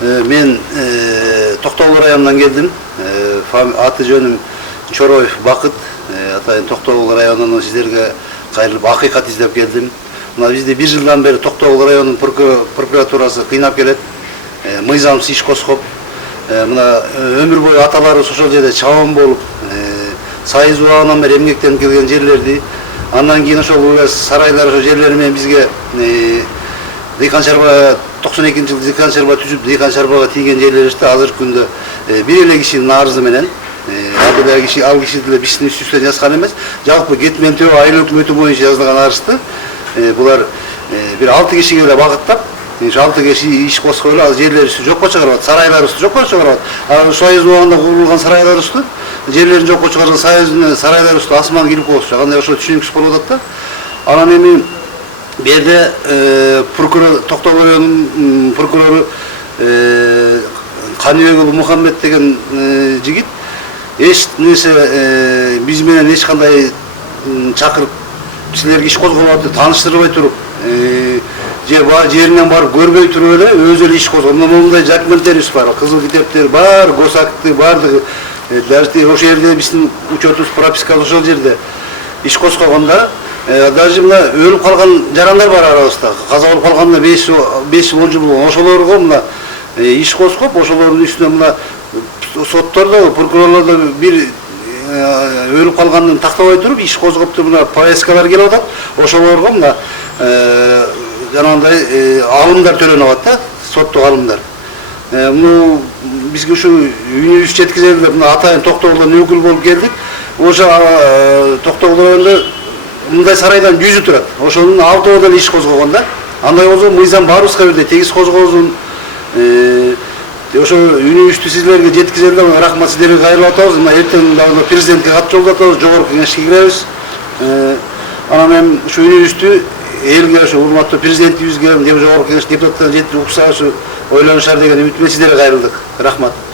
Мен Токтогул районунан келдим. Аты жөнүм Чороев Бакыт. Атайын Токтогул районунан сиздерге кайрылып акыйкат издеп келдим. Мына бизде 1 жылдан бери Токтогул районунун прокуратурасы кыйнап келет. Мыйзамсыз иш козгоп, мына өмүр бою аталарыбыз ошол жерде чабан болуп, сайыз убагынан бери эмгектенип келген жерлерди, андан кийин ошол сарайлар ошол жерлери менен бизге Дыйкан чарба 92-жылы Дыйкан чарба түзүп, Дыйкан чарбага тийген жерлерибизде азыркы күндө бир эле кишинин арызы менен ал киши деле биздин үстүбүздөн жазган эмес, жалпы кетмен төбө айыл өкмөтү боюнча жазылган арызды булар бир 6 кишиге эле багыттап, 6 киши иш козгоп эле ал жерлерибизди жокко чыгарып, сарайларыбызды жокко чыгарып, ал союз убагында курулган сарайларыбызды, жерлерин жокко чыгарган сарайларыбызды асман кирип коюшчу, кандай ошо түшүнүксүз болуп атат да. Анан эми берде прокурор Токтогул районунун прокурору Каныбек Мухаммед деген жигит эч нерсе биз менен эч кандай чакырып силерге иш козгоп атып тааныштырбай туруп жеринен барып көрбөй туруп эле өзү эле иш козгоп, мындай документтерибиз бар, кызыл китептер бар, госакты бардыгы, даже ошол жерде биздин учетубуз пропискабыз ошол жерде иш козгогонда. Даже мына өлүп калган жарандар бар арабызда. Каза болуп калганда 5-10 жыл болгон. Ошолорго мына иш козгоп, ошолордун үстүнө мына соттордо, прокурорлордо бир өлүп калгандын тактабай туруп иш козгоп мына повесткалар келип атат. Ошолорго мына жанагындай алымдар төлөнүп атат да, соттук алымдар. Мына бизге ушу үйүбүз жеткизелер, мына атайын Токтогулдан өкүл болуп келдик. Ошо Токтогул районунда мындай сарайдан 100 турат. Ошонун 6 деле иш козгогон да. Андай болсо мыйзам баарыбызга берди, тегиз козгоозун. Ошо үнүбүздү сиздерге жеткизелер. Рахмат, сиздерге кайрылып атабыз. Мына эртең дагы президентке кат жолдотобуз, жогорку кеңешке киребиз. Анан эми ушу үнүбүздү элге, ошо урматтуу президентибизге, жогорку кеңеш депутаттарына жеткирип укса, ошо ойлонушар деген үмүт менен сиздерге кайрылдык. Рахмат.